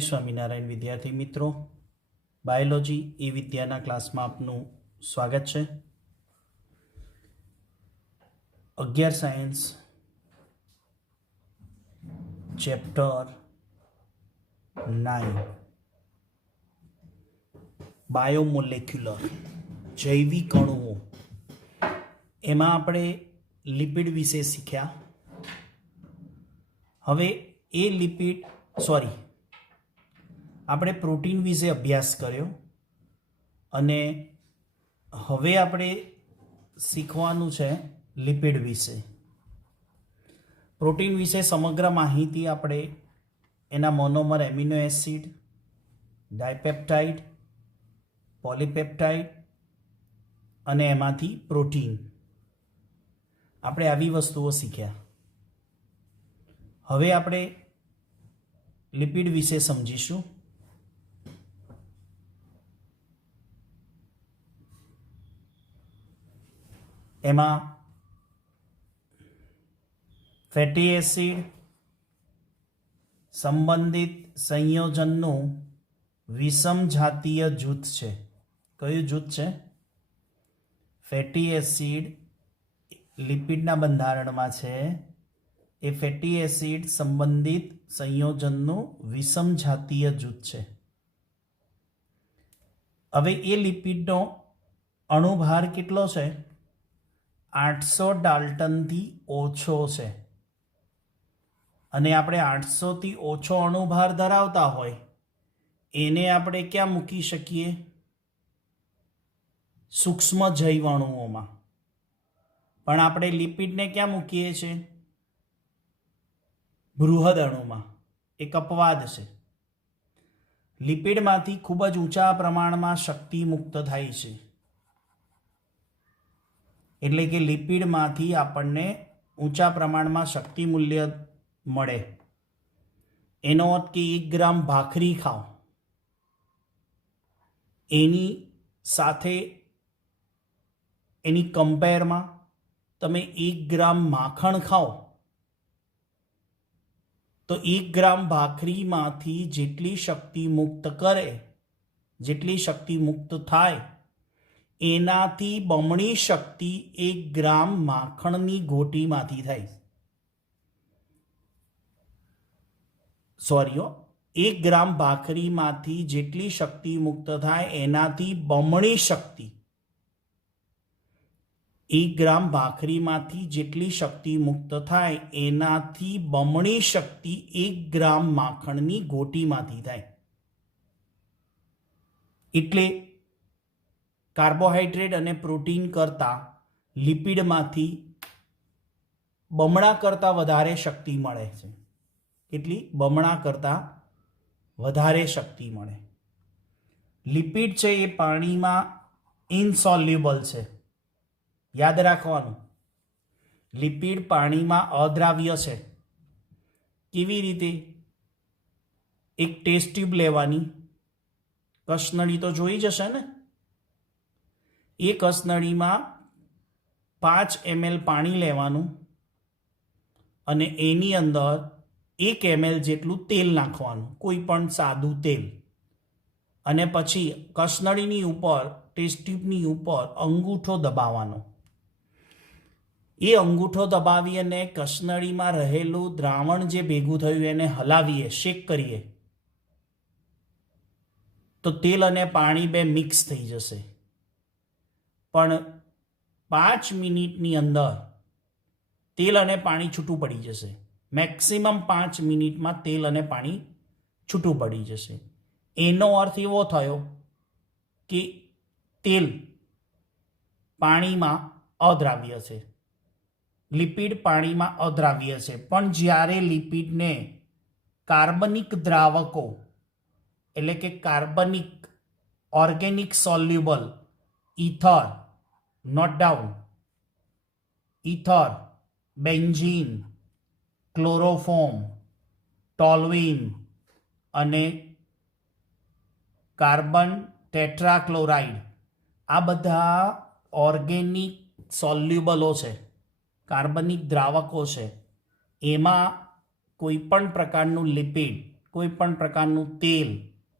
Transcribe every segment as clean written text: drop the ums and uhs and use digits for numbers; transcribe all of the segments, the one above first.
સ્વામિનારાયણ વિદ્યાર્થી મિત્રો, બાયોલોજી એ વિદ્યાના ક્લાસમાં આપનું સ્વાગત છે. 11 સાયન્સ ચેપ્ટર 9 બાયોમોલેક્યુલર જૈવિક અણુઓ, એમાં આપણે લિપિડ વિશે શીખ્યા. હવે એ લિપિડ આપણે પ્રોટીન વિશે અભ્યાસ કર્યો અને હવે આપણે શીખવાનું છે લિપિડ વિશે. પ્રોટીન વિશે સમગ્ર માહિતી આપણે એના મોનોમર એમિનો એસિડ, ડાયપેપ્ટાઇડ, પોલીપેપ્ટાઇડ અને એમાંથી પ્રોટીન, આપણે આવી વસ્તુઓ શીખ્યા. હવે આપણે લિપિડ વિશે સમજીશું. એમાં ફેટી એસિડ સંબંધિત સંયોજનનું વિષમ જાતીય જૂથ છે. કયું જૂથ છે? ફેટી એસિડ લિપિડના બંધારણમાં છે. એ ફેટી એસિડ સંબંધિત સંયોજનનું વિષમ જાતીય જૂથ છે. હવે એ લિપિડનો અણુભાર કેટલો છે? 800 ડાલ્ટનથી ઓછો છે. અને આપણે 800થી ઓછો અણુભાર ધરાવતા હોય એને આપણે ક્યાં મૂકી શકીએ? સૂક્ષ્મ જૈવ અણુઓમાં. પણ આપણે લિપિડને ક્યાં મૂકીએ છીએ? બૃહદ અણુમાં. એક અપવાદ છે. લિપિડમાંથી ખૂબ જ ઊંચા પ્રમાણમાં શક્તિ મુક્ત થાય છે. એટલે કે લિપિડમાંથી આપણને ઊંચા પ્રમાણમાં શક્તિ મૂલ્ય મળે. એનો અર્થ કે 1 ગ્રામ ભાખરી ખાઓ, એની સાથે એની કમ્પેરમાં તમે 1 ગ્રામ માખણ ખાઓ તો 1 ગ્રામ ભાખરીમાંથી જેટલી શક્તિ મુક્ત કરે, જેટલી શક્તિ મુક્ત થાય એનાથી બમણી શક્તિ 1 ગ્રામ માખણની ગોટીમાંથી થાય. 1 ગ્રામ ભાખરીમાંથી જેટલી શક્તિ મુક્ત થાય એનાથી બમણી શક્તિ, 1 ગ્રામ ભાખરીમાંથી જેટલી શક્તિ મુક્ત થાય એનાથી બમણી શક્તિ 1 ગ્રામ માખણની ગોટીમાંથી થાય. એટલે કાર્બોહાઈડ્રેટ અને પ્રોટીન કરતાં લિપિડમાંથી બમણા કરતાં વધારે શક્તિ મળે છે. કેટલી? બમણા કરતાં વધારે શક્તિ મળે. લિપિડ છે એ પાણીમાં ઇનસોલ્યુબલ છે. યાદ રાખવાનું, લિપિડ પાણીમાં અદ્રાવ્ય છે. કેવી રીતે? એક ટેસ્ટ ટ્યુબ લેવાની, કસનળી તો જોઈ જશે ને. એ કસનળીમાં 5 ml પાણી લેવાનું અને એની અંદર 1 ml જેટલું તેલ નાખવાનું, કોઈ પણ સાદું તેલ. અને પછી કસનળીની ઉપર, ટેસ્ટ ટ્યુબની ઉપર અંગૂઠો દબાવવાનો. એ અંગૂઠો દબાવી અને કસનળીમાં રહેલું દ્રાવણ જે ભેગું થયું એને હલાવીએ, શેક કરીએ તો તેલ અને પાણી બે મિક્સ થઈ જશે. પણ 5 મિનિટની અંદર તેલ અને પાણી છૂટું પડી જશે. મેક્સિમમ 5 મિનિટમાં તેલ અને પાણી છૂટું પડી જશે. એનો અર્થ એવો થયો કે તેલ પાણીમાં અદ્રાવ્ય છે, લિપિડ પાણીમાં અદ્રાવ્ય છે. પણ જ્યારે લિપિડને કાર્બનિક દ્રાવકો એટલે કે કાર્બનિક organic soluble, ether, note down, ether, benzene, chloroform, toluene અને કાર્બન ટેટ્રાક્લોરાઇડ, આ બધા ઓર્ગેનિક સોલ્યુબલો છે, કાર્બનિક દ્રાવકો છે. એમાં કોઈ પણ પ્રકારનું લિપિડ, કોઈ પણ પ્રકારનું તેલ,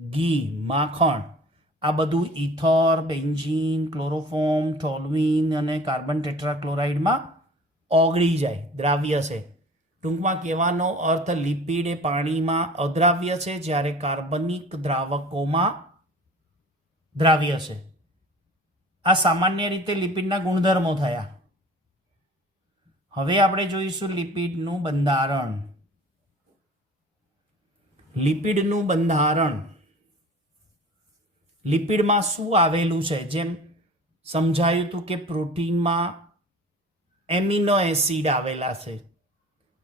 ઘી, માખણ, આ બધું ઇથર, બેન્ઝીન, ક્લોરોફોર્મ, ટોલ્યુઇન અને કાર્બન ટેટ્રાક્લોરાઇડમાં ઓગળી જાય, દ્રાવ્ય છે. ટૂંકમાં કહેવાનો અર્થ લિપિડ એ પાણીમાં અદ્રાવ્ય છે, જ્યારે કાર્બનિક દ્રાવકોમાં દ્રાવ્ય છે. આ સામાન્ય રીતે લિપિડના ગુણધર્મો થયા. હવે આપણે જોઈશું લિપિડનું બંધારણ. લિપિડનું બંધારણ. લિપિડમાં શું આવેલું છે? જેમ સમજાયું હતું કે પ્રોટીનમાં એમિનો એસિડ આવેલા છે.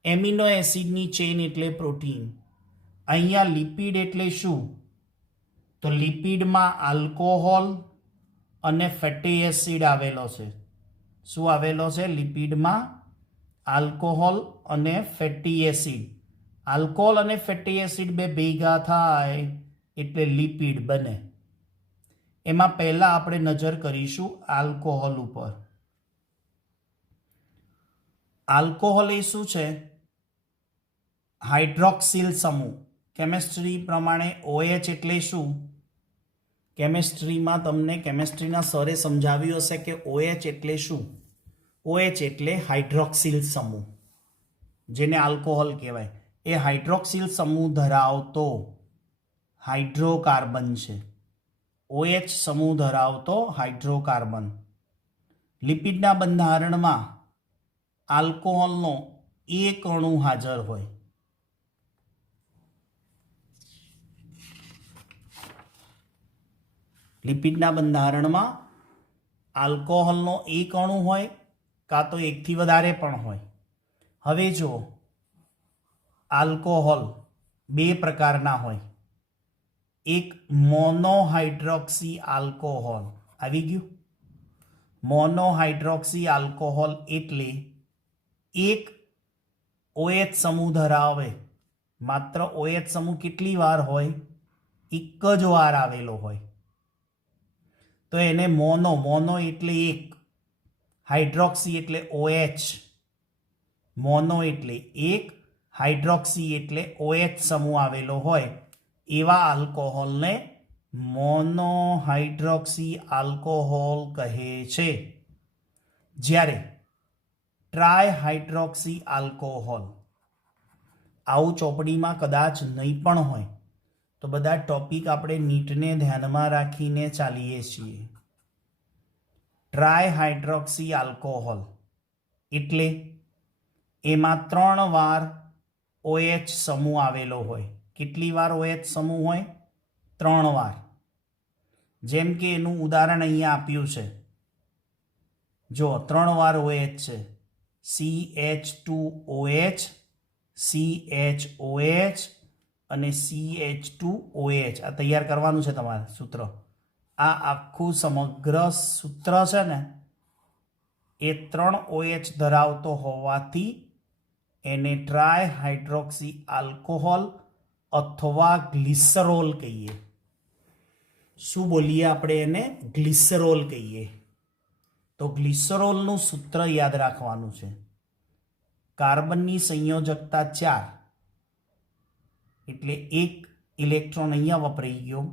એમિનો એસિડની ચેઇન એટલે પ્રોટીન. અહીંયા લિપિડ એટલે શું? તો લિપિડમાં આલ્કોહોલ અને ફેટી એસિડ આવેલો છે. શું આવેલો છે? લિપિડમાં આલ્કોહોલ અને ફેટી એસિડ. આલ્કોહોલ અને ફેટી એસિડ બે ભેગા થાય એટલે લિપિડ બને. એમાં પહેલા આપણે નજર કરીશું આલ્કોહોલ ઉપર. આલ્કોહોલ એ શું છે? હાઇડ્રોક્સિલ સમૂહ. કેમેસ્ટ્રી પ્રમાણે OH એટલે શું? કેમેસ્ટ્રીમાં તમને કેમેસ્ટ્રીના સરે સમજાવ્યું હશે કે OH એટલે શું? OH એટલે હાઇડ્રોક્સિલ સમૂહ, જેને આલ્કોહોલ કહેવાય. એ હાઇડ્રોક્સિલ સમૂહ ધરાવતો હાઇડ્રોકાર્બન છે. OH સમૂહ ધરાવતો હાઇડ્રોકાર્બન. લિપિડના બંધારણમાં આલ્કોહોલનો એક અણુ હાજર હોય. લિપિડના બંધારણમાં આલ્કોહોલનો એક અણુ હોય, કાં તો એકથી વધારે પણ હોય. હવે જો આલ્કોહોલ બે પ્રકારના હોય. એક મોનોહાઇડ્રોક્સી આલ્કોહોલ. આવી ગયું? મોનોહાઇડ્રોક્સી આલ્કોહોલ એટલે એક OH સમૂહ ધરાવે. માત્ર OH સમૂહ કેટલી વાર હોય? એક જ વાર આવેલો હોય. તો એને મોનો એટલે એક, હાઇડ્રોક્સી એટલે OH. મોનો એટલે એક, હાઇડ્રોક્સી એટલે OH સમૂહ આવેલો હોય, એવા આલ્કોહોલને મોનોહાઇડ્રોક્સી આલ્કોહોલ કહે છે. જ્યારે ટ્રાયહાઇડ્રોક્સી આલ્કોહોલ, આવું ચોપડીમાં કદાચ નહીં પણ હોય, તો બધા ટોપિક આપણે નીટને ધ્યાનમાં રાખીને ચાલીએ છીએ. ટ્રાયહાઇડ્રોક્સી આલ્કોહોલ એટલે એમાં 3 વાર OH સમૂહ આવેલો હોય. કેટલી વાર OH સમૂહ હોય? 3 વાર. જેમ કે એનું ઉદાહરણ અહીંયા આપ્યું છે. જો 3 વાર OH છે. CH2OH, CHOH અને CH2OH. આ તૈયાર કરવાનું છે તમારે સૂત્ર. આ આખું સમગ્ર સૂત્ર છે ને, એ 3 OH ધરાવતો હોવાથી એને ટ્રાયહાઇડ્રોક્સી આલ્કોહોલ અથવા ગ્લિસરોલ કહીએ. શું બોલીએ આપણે એને? ગ્લિસરોલ કહીએ. તો ગ્લિસરોલનું સૂત્ર યાદ રાખવાનું છે. કાર્બનની સંયોજકતા 4 એટલે 1 ઇલેક્ટ્રોન અહીંયા વપરાઈ ગયો,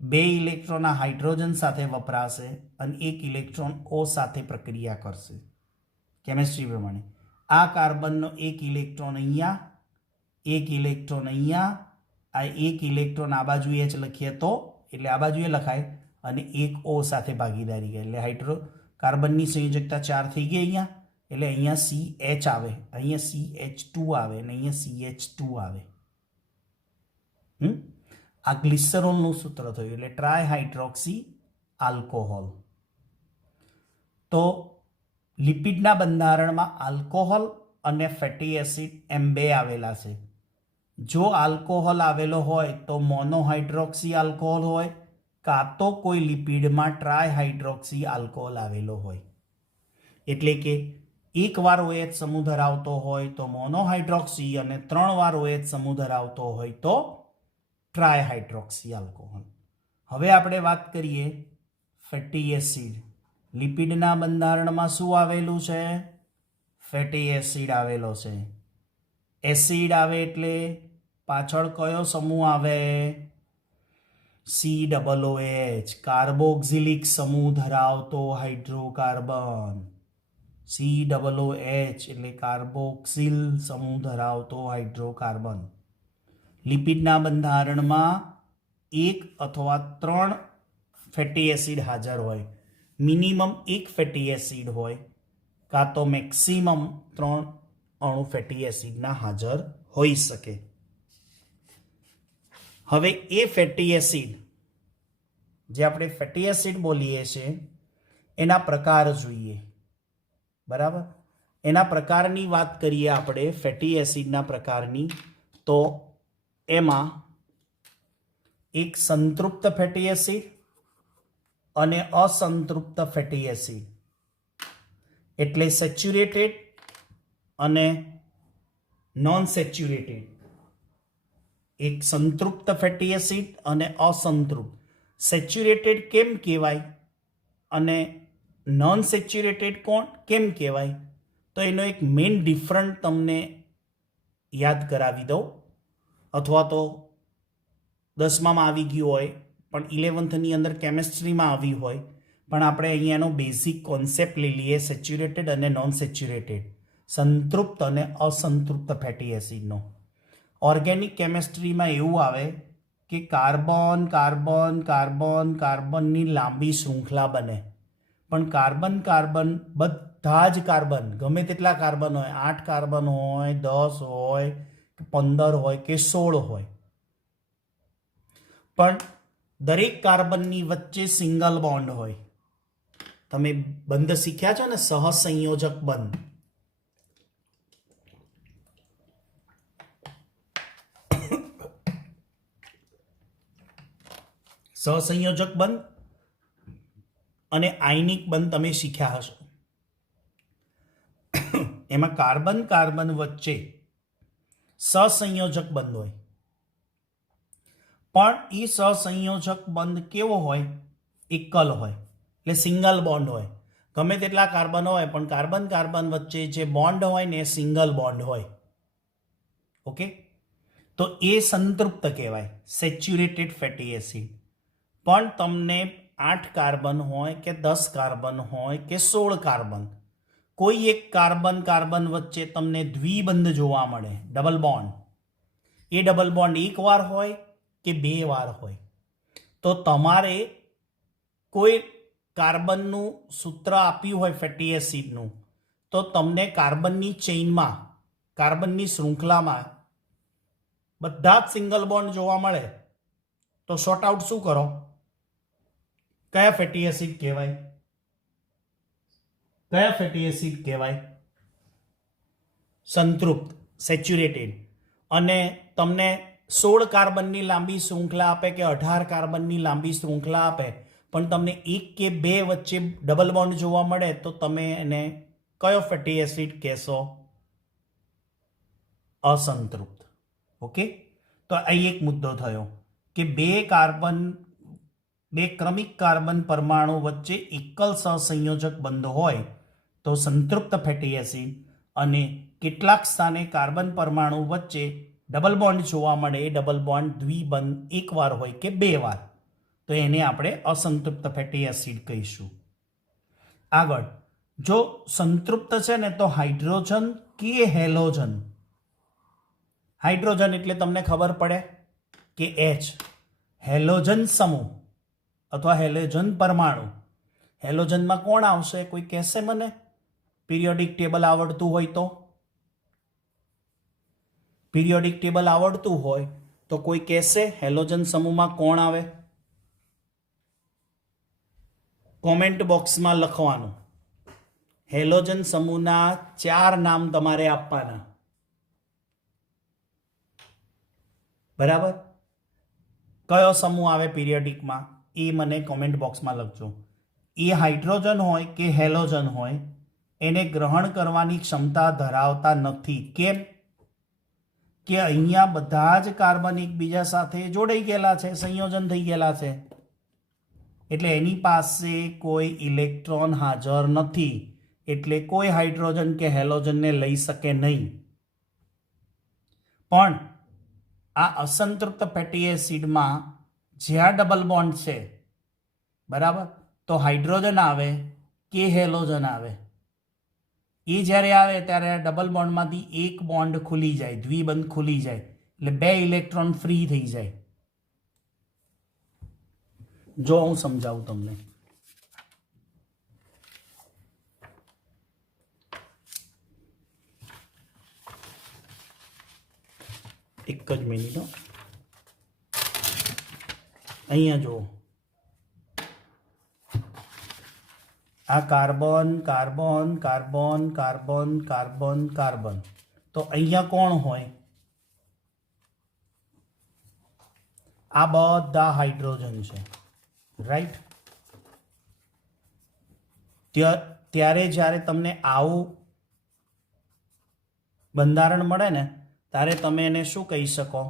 2 ઇલેક્ટ્રોન આ હાઇડ્રોજન સાથે વપરાશે અને 1 ઇલેક્ટ્રોન O સાથે પ્રક્રિયા કરશે. કેમેસ્ટ્રી પ્રમાણે આ કાર્બનનો 1 ઇલેક્ટ્રોન અહીંયા, 1 ઇલેક્ટ્રોન અહીંયા, આ 1 ઇલેક્ટ્રોન આ બાજુએ જ લખીએ તો, એટલે આ બાજુએ લખાય, અને 1 O સાથે ભાગીદારી કરે એટલે કાર્બનની સંયોજકતા 4 થઈ ગઈ અહીંયા. એટલે અહીંયા CH આવે, અહીંયા CH2 આવે અને અહીંયા CH2 આવે. આ ગ્લિસરોલનું સૂત્ર થયું, એટલે ટ્રાયહાઇડ્રોક્સી આલ્કોહોલ. તો લિપિડના બંધારણમાં આલ્કોહોલ અને ફેટી એસિડ એમ બે આવેલા છે. જો આલ્કોહોલ આવેલો હોય તો મોનોહાઇડ્રોક્સી આલ્કોહોલ હોય, કાં તો કોઈ લિપિડમાં ટ્રાયહાઇડ્રોક્સી આલ્કોહોલ આવેલો હોય. એટલે કે એક વાર OH સમૂહ ધરાવતો હોય તો મોનોહાઇડ્રોક્સી અને 3 વાર OH સમૂહ ધરાવતો હોય તો ટ્રાયહાઇડ્રોક્સી આલ્કોહોલ. હવે આપણે વાત કરીએ ફેટી એસિડ. લિપિડના બંધારણમાં શું આવેલું છે? ફેટી એસિડ આવેલો છે. એસિડ આવે એટલે પાછળ કયો સમૂહ આવે? COOH, કાર્બોક્સિલિક સમૂહ ધરાવતો હાઇડ્રોકાર્બન. COOH એટલે કાર્બોક્સિલ સમૂહ ધરાવતો હાઇડ્રોકાર્બન. લિપિડના બંધારણમાં એક અથવા ત્રણ ફેટી એસિડ હાજર હોય, મિનિમમ એક ફેટી એસિડ હોય, કાં તો મેક્સિમમ 3 અણુ ફેટી એસિડના હાજર હોઈ શકે. હવે એ ફેટી એસિડ, જે આપણે ફેટી એસિડ બોલીએ છીએ, એના પ્રકાર જોઈએ. બરાબર? એના પ્રકારની વાત કરીએ આપણે, ફેટી એસિડના પ્રકારની, તો એમાં એક સંતૃપ્ત ફેટી એસિડ અને અસંતૃપ્ત ફેટી એસિડ, એટલે સેચ્યુરેટેડ અને નોન સેચ્યુરેટેડ. એક સંતૃપ્ત ફેટી એસિડ અને અસંતૃપ્ત. સેચ્યુરેટેડ કેમ કહેવાય અને નોન સેચ્યુરેટેડ કેમ કહેવાય? તો એનો એક મેઇન ડિફરન્ટ તમને યાદ કરાવી દઉં, અથવા તો 10મામાં આવી ગયું હોય પણ 11thની અંદર કેમેસ્ટ્રીમાં આવી હોય, પણ આપણે અહીંયાનો બેઝિક કોન્સેપ્ટ લઈ લઈએ સેચ્યુરેટેડ અને નોન સેચ્યુરેટેડ, સંતૃપ્ત અને અસંતૃપ્ત ફેટી એસિડનો. ઓર્ગેનિક કેમેસ્ટ્રીમાં એવું આવે કે કાર્બન કાર્બન કાર્બન કાર્બનની લાંબી શૃંખલા બને, પણ કાર્બન કાર્બન બધા જ કાર્બન, ગમે તેટલા કાર્બન હોય, 8 કાર્બન હોય, 10 હોય, 15 હોય કે 16 હોય, પણ દરેક કાર્બનની વચ્ચે સિંગલ બોન્ડ હોય. તમે બંધ શીખ્યા છો ને, સહસંયોજક બંધ. સહસંયોજક બંધ અને આયનિક બંધ તમે શીખ્યા હશો. એમાં કાર્બન કાર્બન વચ્ચે સહસંયોજક બંધ હોય, પણ એ સહસંયોજક બંધ કેવો હોય? એકલ હોય, એટલે સિંગલ બોન્ડ હોય. ગમે તેટલા કાર્બન હોય પણ કાર્બન કાર્બન વચ્ચે જે બોન્ડ હોય ને એ સિંગલ બોન્ડ હોય. ઓકે, તો એ સંતૃપ્ત કહેવાય, સેચ્યુરેટેડ ફેટી એસિડ. પણ તમને 8 કાર્બન હોય કે 10 કાર્બન હોય કે 16 કાર્બન, કોઈ એક કાર્બન કાર્બન વચ્ચે તમને દ્વિબંધ જોવા મળે, ડબલ બોન્ડ. એ ડબલ બોન્ડ એક વાર હોય કે 2 વાર હોય, તો તમારે કોઈ કાર્બનનું સૂત્ર આપ્યું હોય ફેટી એસિડનું, તો તમને કાર્બનની ચેઇનમાં, કાર્બનની શૃંખલામાં બધા જ સિંગલ બોન્ડ જોવા મળે, તો શોર્ટ આઉટ શું કરો? કયા ફેટી એસિડ કહેવાય? કયા ફેટી એસિડ કહેવાય? સંતૃપ્ત, સેચ્યુરેટેડ. અને તમને 16 કાર્બનની લાંબી શૃંખલા આપે કે 18 કાર્બનની લાંબી શૃંખલા આપે, પણ તમને 1 કે 2 વચ્ચે ડબલ બોન્ડ જોવા મળે, તો તમે એને કયો ફેટી એસિડ કહેશો? અસંતૃપ્ત. ઓકે, તો અહીં એક મુદ્દો થયો કે બે ક્રમિક કાર્બન પરમાણુ વચ્ચે એકલ સહસંયોજક બંધ હોય તો સંતૃપ્ત ફેટી એસિડ, અને કેટલાક સ્થાને કાર્બન પરમાણુ વચ્ચે ડબલ બોન્ડ જોવા મળે, એ ડબલ બોન્ડ દ્વિબંધ એક વાર હોય કે 2 વાર, તો એને આપણે અસંતૃપ્ત ફેટી એસિડ કહીશું. આગળ, જો સંતૃપ્ત છે ને, તો હાઇડ્રોજન કે હેલોજન? હાઇડ્રોજન એટલે તમને ખબર પડે કે H, હેલોજન સમૂહ અથવા હેલોજન પરમાણુ. હેલોજનમાં કોણ આવશે? કોઈ કહેશે મને? પિરિયોડિક ટેબલ આવડતું હોય તો? પિરિયોડિક ટેબલ આવડતું હોય તો કોઈ કહેશે હેલોજન સમૂહમાં કોણ આવે? કોમેન્ટ બોક્સમાં લખવાનું. હેલોજન સમૂહના 4 નામ તમારે આપવાના. બરાબર? કયો સમૂહ આવે પિરિયોડિકમાં એ મને કોમેન્ટ બોક્સમાં લખજો. એ હાઇડ્રોજન હોય કે હેલોજન હોય, એને ગ્રહણ કરવાની ક્ષમતા ધરાવતા નથી. કેમ? કે અહીંયા બધા જ કાર્બન એકબીજા સાથે જોડાઈ ગયેલા છે, સંયોજન થઈ ગયેલા છે, એટલે એની પાસે કોઈ ઇલેક્ટ્રોન હાજર નથી, એટલે કોઈ હાઇડ્રોજન કે હેલોજનને લઈ શકે નહીં. પણ આ અસંતૃપ્ત ફેટી એસિડમાં જ્યાં ડબલ બોન્ડ છે, બરાબર, તો હાઇડ્રોજન આવે કે હેલોજન આવે. એ જ્યારે આવે ત્યારે ડબલ બોન્ડમાંથી એક બોન્ડ ખુલી જાય, દ્વિબંધ ખુલી જાય, એટલે 2 ઇલેક્ટ્રોન ફ્રી થઈ જાય. જો હું સમજાવું તમને. એક જ મિનિટ. અહીંયા જુઓ, આ carbon carbon carbon carbon carbon carbon, તો અહીંયા કોણ હોય? આ બધા હાઇડ્રોજન છે, રાઈટ. ત્યારે જ્યારે તમને આવું બંધારણ મળે ને, ત્યારે તમે એને શું કહી શકો?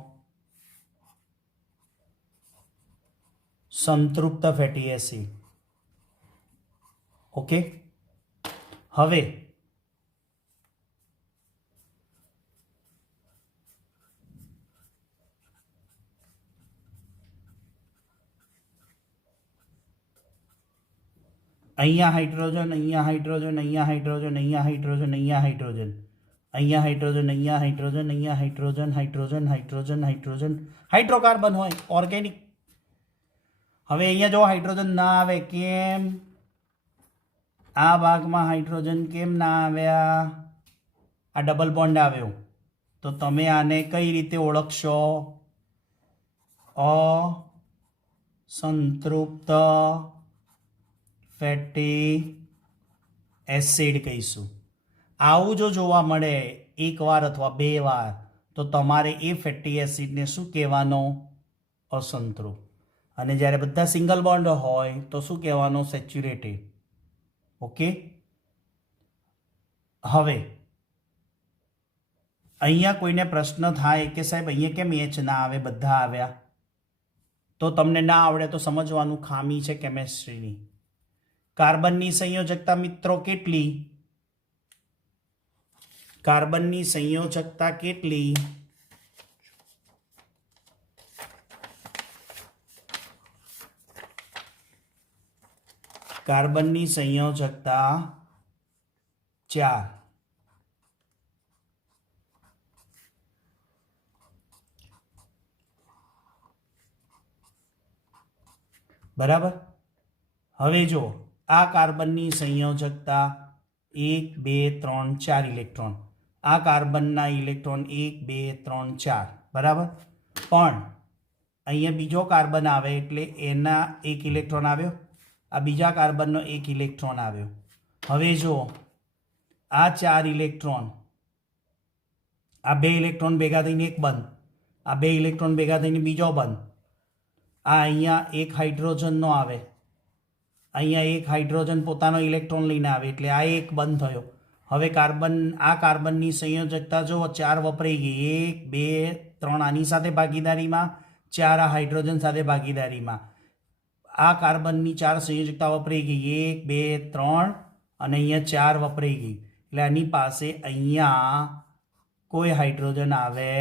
સંતૃપ્ત ફેટી એસિડ. ઓકે. હવે અહીંયા હાઇડ્રોજન, અહીંયા હાઇડ્રોજન, અહીંયા હાઇડ્રોજન, અહીંયા હાઇડ્રોજન, અહીંયા હાઇડ્રોજન, અહીંયા હાઇડ્રોજન, અહીંયા હાઇડ્રોજન, અહીંયા hydrogen, hydrogen, hydrogen, hydrogen, hydrocarbon હોય ઓર્ગેનિક. હવે અહીંયા જો હાઇડ્રોજન ના આવે, કેમ? આ ભાગમાં હાઇડ્રોજન કેમ ના આવ્યા? આ ડબલ બોન્ડ આવ્યો, તો તમે આને કઈ રીતે ઓળખશો? અસંતૃપ્ત ફેટી એસિડ કહીશું. આવું જો જોવા મળે એકવાર અથવા 2 વાર, તો તમારે એ ફેટી એસિડને શું કહેવાનો? અસંતૃપ્ત. અને જ્યારે બધા સિંગલ બોન્ડ હોય તો શું કહેવાનો? સેચ્યુરેટેડ. ઓકે. હવે અહીંયા કોઈને પ્રશ્ન થાય કે સાહેબ અહીંયા કેમ એચ ના આવે, બધા આવ્યા? તો તમને ના આવડે તો સમજવાનું, ખામી છે કેમેસ્ટ્રીની. કાર્બનની સંયોજકતા મિત્રો કેટલી? કાર્બનની સંયોજકતા કેટલી? કાર્બનની સંયોજકતા 4. બરાબર. હવે જો આ કાર્બનની સંયોજકતા 1 2 3 4 ઇલેક્ટ્રોન, આ કાર્બનના ઇલેક્ટ્રોન 1 2 3 4, બરાબર. પણ અહીંયા બીજો કાર્બન આવે એટલે એના 1 ઇલેક્ટ્રોન આવ્યો, આ બીજા કાર્બનનો 1 ઇલેક્ટ્રોન આવ્યો. હવે જો આ 4 ઇલેક્ટ્રોન, આ 2 ઇલેક્ટ્રોન ભેગા થઈને એક બંધ, આ 2 ઇલેક્ટ્રોન ભેગા થઈને બીજો બંધ, આ અહીંયા એક હાઇડ્રોજનનો આવે, અહીંયા એક હાઇડ્રોજન પોતાનો ઇલેક્ટ્રોન લઈને આવે, એટલે આ એક બંધ થયો. હવે આ કાર્બનની સંયોજકતા જો 4 વપરાઈ ગઈ, 1 2 3 આની સાથે ભાગીદારીમાં, 4 આ હાઇડ્રોજન સાથે ભાગીદારીમાં. આ કાર્બનની 4 સંયોજકતા વપરાઈ ગઈ, 1 2 3 અને અહીંયા 4 વપરાઈ ગઈ, એટલે આની પાસે અહીંયા કોઈ હાઇડ્રોજન આવે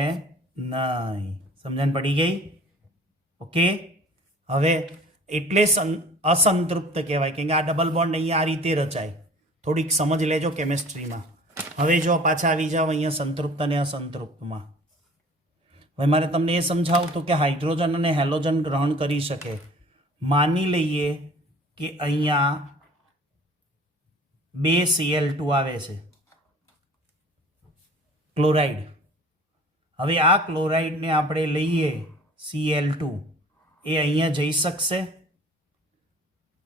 નહીં. સમજણ પડી ગઈ? ઓકે. હવે એટલે અસંતૃપ્ત કહેવાય, કેમ કે આ ડબલ બોન્ડ અહીંયા આ રીતે રચાય. થોડીક સમજ લેજો કેમેસ્ટ્રીમાં. હવે જો પાછા આવી જાઓ અહીંયા સંતૃપ્ત અને અસંતૃપ્તમાં. હવે મારે તમને એ સમજાવું તો કે હાઇડ્રોજન અને હેલોજન ગ્રહણ કરી શકે. માની લઈએ કે અહીંયા 2 Cl2 આવે છે, ક્લોરાઇડ. હવે આ ક્લોરાઇડને આપણે લઈએ Cl2, એ અહીંયા જઈ શકશે?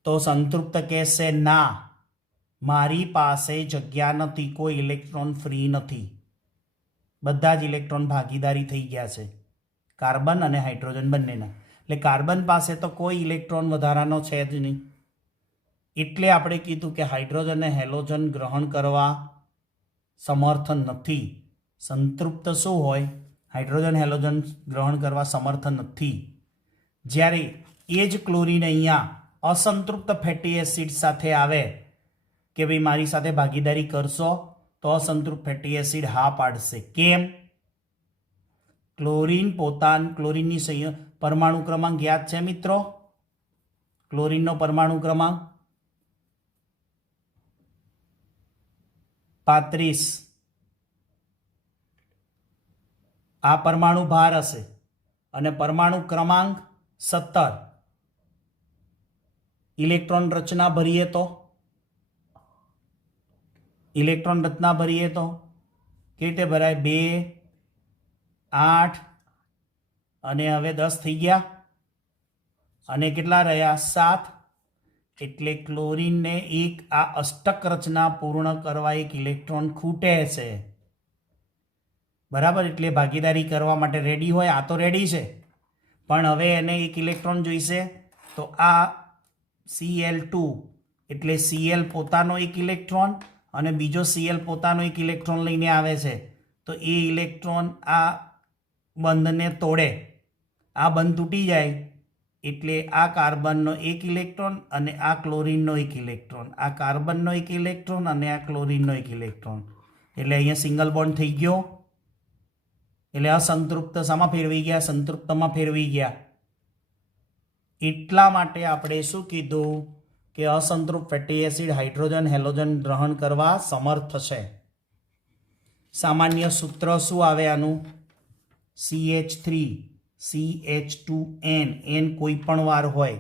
તો સંતૃપ્ત કહેશે ના, મારી પાસે જગ્યા નથી, કોઈ ઇલેક્ટ્રોન ફ્રી નથી, બધા જ ઇલેક્ટ્રોન ભાગીદારી થઈ ગયા છે, કાર્બન અને હાઇડ્રોજન બંનેના. એટલે કાર્બન પાસે તો કોઈ ઇલેક્ટ્રોન વધારાનો છે જ નહીં. એટલે આપણે કીધું કે હાઇડ્રોજન અને હેલોજન ગ્રહણ કરવા સમર્થ નથી. સંતૃપ્ત શું હોય? હાઇડ્રોજન હેલોજન ગ્રહણ કરવા સમર્થ નથી. જ્યારે એ જ ક્લોરીન અહીંયા અસંતૃપ્ત ફેટી એસિડ સાથે આવે કે ભાઈ મારી સાથે ભાગીદારી કરશો, તો અસંતૃપ્ત ફેટી એસિડ હા પાડશે. કેમ? ક્લોરીન ક્લોરીનની પરમાણુ ક્રમાંક યાદ છે મિત્રો? ક્લોરીનનો પરમાણુ ક્રમાંક 35. આ પરમાણુ ભાર હશે અને પરમાણુ ક્રમાંક 17. ઇલેક્ટ્રોન રચના ભરીએ તો કેવી રીતે ભરાય? 2, 8 અને હવે 10 થઈ ગયા અને કેટલા રહ્યા? 7. એટલે ક્લોરીનને આ અષ્ટક રચના પૂર્ણ કરવા એક ઇલેક્ટ્રોન ખૂટે છે. બરાબર, એટલે ભાગીદારી કરવા માટે રેડી હોય. આ તો રેડી છે, પણ હવે એને એક ઇલેક્ટ્રોન જોઈશે. તો આ Cl2 એટલે Cl પોતાનો એક ઇલેક્ટ્રોન અને બીજો Cl પોતાનો એક ઇલેક્ટ્રોન લઈને આવે છે. તો એ ઇલેક્ટ્રોન આ બંધને તોડે, આ બંધ તૂટી જાય એટલે આ કાર્બનનો એક ઇલેક્ટ્રોન અને આ ક્લોરીનનો એક ઇલેક્ટ્રોન, આ કાર્બનનો એક ઇલેક્ટ્રોન અને આ ક્લોરીનનો એક ઇલેક્ટ્રોન, એટલે અહીંયા સિંગલ બોન્ડ થઈ ગયો. એટલે અસંતૃપ્ત શામાં ફેરવી ગયા? સંતૃપ્તમાં ફેરવી ગયા. એટલા માટે આપણે શું કીધું કે અસંતૃપ્ત ફેટી એસિડ હાઇડ્રોજન હેલોજન ગ્રહણ કરવા સમર્થ છે. સામાન્ય સૂત્ર શું આવે આનું? CH3 CH2N, N કોઈ પણ વાર હોય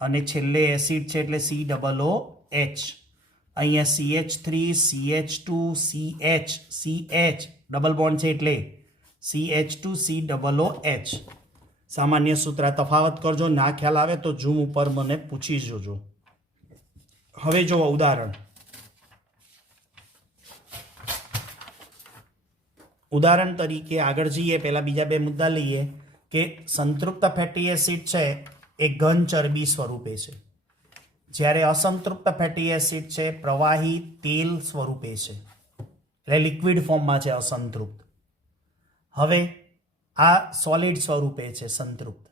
અને છેલ્લે એસિડ છે એટલે COOH. અહીંયા CH3 CH2 CH double bond છે એટલે CH2COOH. સામાન્ય સૂત્ર. તફાવત કરજો, ના ખ્યાલ આવે તો ઝૂમ ઉપર મને પૂછી જોજો. હવે જો ઉદાહરણ તરીકે આગળ જઈએ, પહેલા બીજા 2 મુદ્દા લઈએ કે સંતૃપ્ત ફેટી એસિડ છે એ ઘન ચરબી સ્વરૂપે છે, જ્યારે અસંતૃપ્ત ફેટી એસિડ છે પ્રવાહી તેલ સ્વરૂપે છે, એટલે લિક્વિડ ફોર્મમાં છે અસંતૃપ્ત. હવે આ સોલિડ સ્વરૂપે છે સંતૃપ્ત.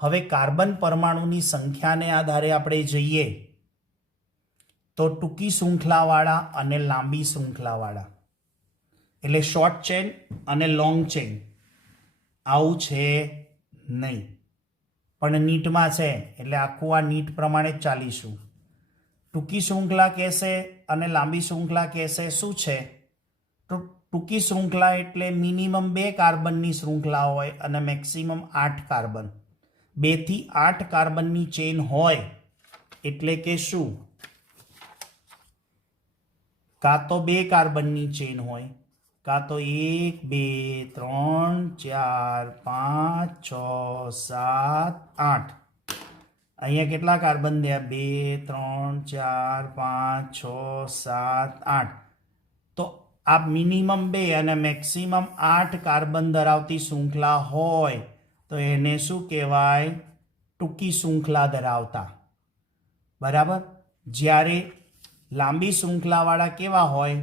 હવે કાર્બન પરમાણુની સંખ્યાને આધારે આપણે જઈએ તો ટૂંકી શૃંખલાવાળા અને લાંબી શૃંખલાવાળા, એટલે શોર્ટ ચેન અને લોંગ ચેન આવું છે નહીં, પણ નીટમાં છે એટલે આખું આ નીટ પ્રમાણે જ ચાલીશું. ટૂંકી શૃંખલા કહેશે અને લાંબી શૃંખલા કહેશે. શું છે? તો ટૂંકી શૃંખલા એટલે મિનિમમ 2 કાર્બનની શૃંખલા હોય અને મેક્સિમમ 8 કાર્બન. 2 થી 8 કાર્બનની ચેન હોય એટલે કે શું? કાં તો 2 કાર્બનની ચેન હોય, કાં તો 1 2 3 4 5 6 7 8. અહીંયા કેટલા કાર્બન થયા? 2 3 4 5 6 7 8. તો આ મિનિમમ 2 અને મેક્સિમમ 8 કાર્બન ધરાવતી શૃંખલા હોય તો એને શું કહેવાય? ટૂંકી શૃંખલા ધરાવતા. બરાબર. જ્યારે લાંબી શૃંખલાવાળા કેવા હોય?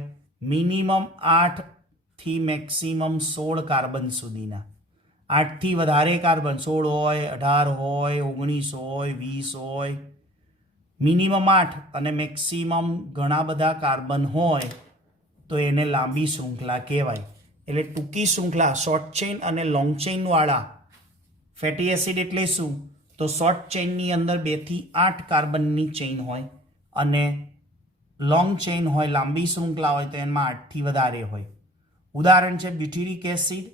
મિનિમમ 8 થી મેક્સિમમ 16 કાર્બન સુધીના. 8 થી વધારે કાર્બન 16 હોય, 18 હોય, 19 હોય, 20 હોય, મિનિમમ 8 અને મેક્સિમમ ઘણા બધા કાર્બન હોય તો એને લાંબી શૃંખલા કહેવાય. એટલે ટૂંકી શૃંખલા શોર્ટ ચેઇન અને લોંગ ચેઇન વાળા ફેટી એસિડ એટલે શું? તો શોર્ટ ચેઇનની અંદર 2 થી 8 કાર્બનની ચેઇન હોય અને લોંગ ચેઇન હોય, લાંબી શૃંખલા હોય તો એમાં 8 થી વધારે હોય. ઉદાહરણ છે બ્યુટેરિક એસિડ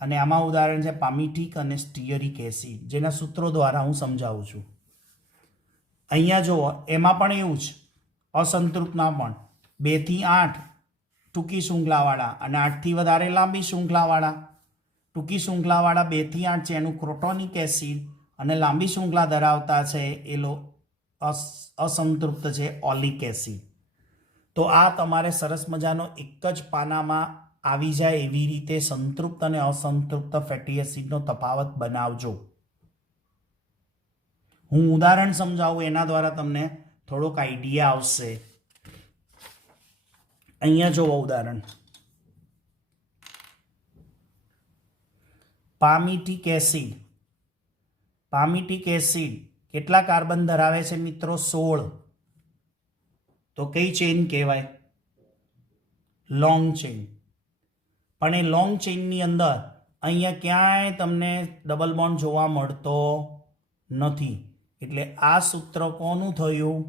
અને આમાં ઉદાહરણ છે પામિટિક અને સ્ટીયરિક એસિડ, જેના સૂત્રો દ્વારા હું સમજાવું છું. અહીંયા જુઓ, એમાં પણ એવું જ અસંતૃપ્તમાં પણ 2 થી 8 ટૂંકી શૃંખલાવાળા અને 8 થી વધારે લાંબી શૃંખલાવાળા. ટૂંકી શૃંખલાવાળા 2 થી 8 છે એનું ક્રોટોનિક એસિડ અને લાંબી શૃંખલા ધરાવતા છે એ અસંતૃપ્ત છે ઓલિક એસિડ. તો આ તમારે સરસ મજાનો એક જ પાનામાં આવી જાય એવી રીતે સંતૃપ્ત અને અસંતૃપ્ત ફેટી એસિડનો તફાવત બનાવજો. હું ઉદાહરણ સમજાવું એના દ્વારા તમને થોડોક આઈડિયા આવશે. અહીંયા જોવો ઉદાહરણ. પામિટિક એસિડ. પામિટિક એસિડ કેટલા કાર્બન ધરાવે છે મિત્રો? 16. તો કઈ ચેઇન કહેવાય? Long chain. પણ એ લોંગ ચેઇનની અંદર અહીંયા ક્યાંય તમને ડબલ બોન્ડ જોવા મળતો નથી. એટલે આ સૂત્ર કોનું થયું?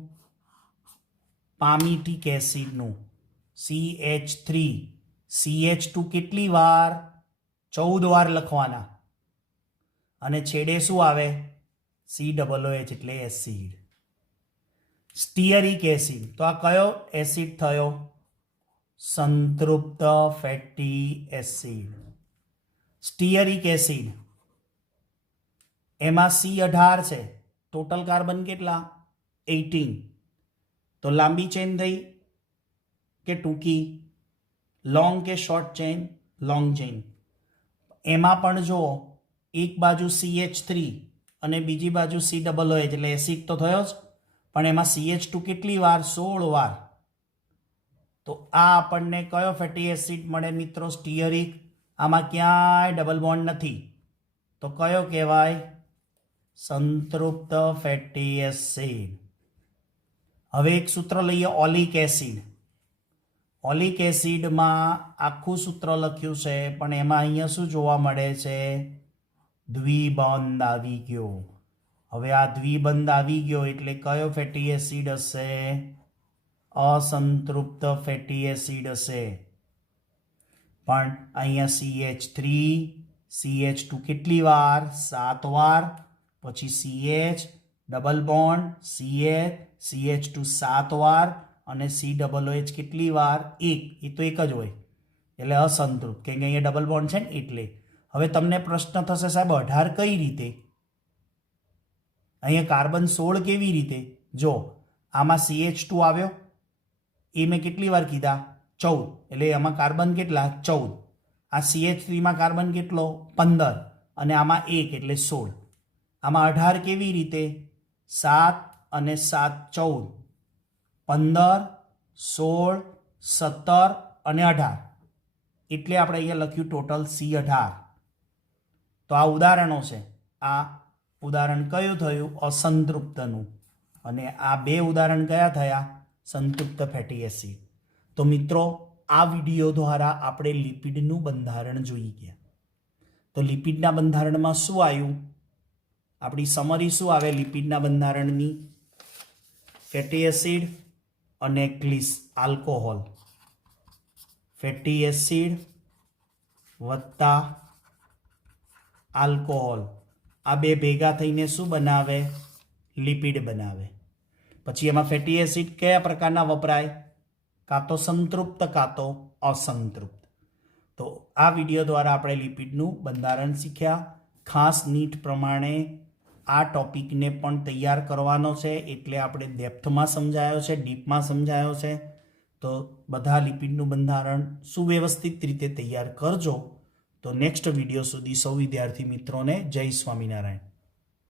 પામિટિક એસિડનું. CH3 CH2 કેટલી વાર? 14 વાર લખવાના અને છેડે શું આવે? COOH એટલે એસિડ. સ્ટીઅરિક એસિડ, તો આ કયો એસિડ થયો? સંતૃપ્ત ફેટી એસિડ. સ્ટીઅરિક એસિડ એમાં C18 છે. ટોટલ કાર્બન કેટલા? 18. તો લાંબી ચેન થઈ કે ટૂંકી? લોંગ કે શોર્ટ ચેન? Long chain. એમાં પણ જો એક બાજુ CH3 અને બીજી બાજુ COOH એટલે એસિડ તો થયો જ, પણ એમાં CH2 કેટલી વાર? 16 વાર. તો આ આપણને કયો ફેટી એસિડ મળે મિત્રો? સ્ટીઅરિક. આમાં ક્યાંય ડબલ બોન્ડ નથી, તો કયો કહેવાય? સંતૃપ્ત ફેટી એસિડ. હવે એક સૂત્ર લઈએ, ઓલિક એસિડ. ઓલિક એસિડમાં આખું સૂત્ર લખ્યું છે, પણ એમાં અહીંયા શું જોવા મળે છે? દ્વિબંધ આવી ગયો. હવે આ દ્વિબંધ આવી ગયો એટલે કયો ફેટી એસિડ હશે? અસંતૃપ્ત ફેટી એસિડ હશે. પણ અહીંયા CH3 CH2 કેટલી વાર? 7 વાર. પછી CH ડબલ બોન્ડ CH2 7 વાર અને COOH કેટલી વાર? 1. એ તો એક જ હોય એટલે અસંતૃપ્ત, કેમ કે અહીંયા ડબલ બોન્ડ છે ને એટલે. હવે તમને પ્રશ્ન થશે, સાહેબ 18 કઈ રીતે? અહીંયા કાર્બન 16 કેવી રીતે? જો આમાં CH2 આવ્યો, એ મેં કેટલી વાર કીધા? 14. એટલે આમાં કાર્બન કેટલા? 14. આ CH3 માં કાર્બન કેટલો? 15. અને આમાં 1 એટલે 16. આમાં 18 કેવી રીતે? 7 અને 7 14. 15 16 17 અને 18. એટલે આપણે અહીંયા લખ્યું ટોટલ C18. તો આ ઉદાહરણો છે. આ ઉદાહરણ કયું થયું? અસંતૃપ્તનું. અને આ બે ઉદાહરણ કયા થયા? સંતૃપ્ત ફેટી એસિડ. તો મિત્રો, આ વિડીયો દ્વારા આપણે લિપિડનું બંધારણ જોઈ ગયા. તો લિપિડના બંધારણમાં શું આવ્યું? આપણી સમરી શું આવે લિપિડના બંધારણની? ફેટી એસિડ અને આલ્કોહોલ. ફેટી એસિડ વત્તા આલ્કોહોલ, આ બે ભેગા થઈને શું બનાવે? લિપિડ બનાવે. પછી એમાં ફેટી એસિડ કયા પ્રકારના વપરાય? કાં તો સંતૃપ્ત કાં તો અસંતૃપ્ત. તો આ વિડીયો દ્વારા આપણે લિપિડનું બંધારણ શીખ્યા. ખાસ નીટ પ્રમાણે આ ટોપિકને પણ તૈયાર કરવાનો છે, એટલે આપણે ડેપ્થમાં સમજાયો છે, ડીપમાં સમજાયો છે. તો બધા લિપિડનું બંધારણ સુવ્યવસ્થિત રીતે તૈયાર કરજો. તો નેક્સ્ટ વિડીયો સુધી સૌ વિદ્યાર્થી મિત્રોને જય સ્વામિનારાયણ.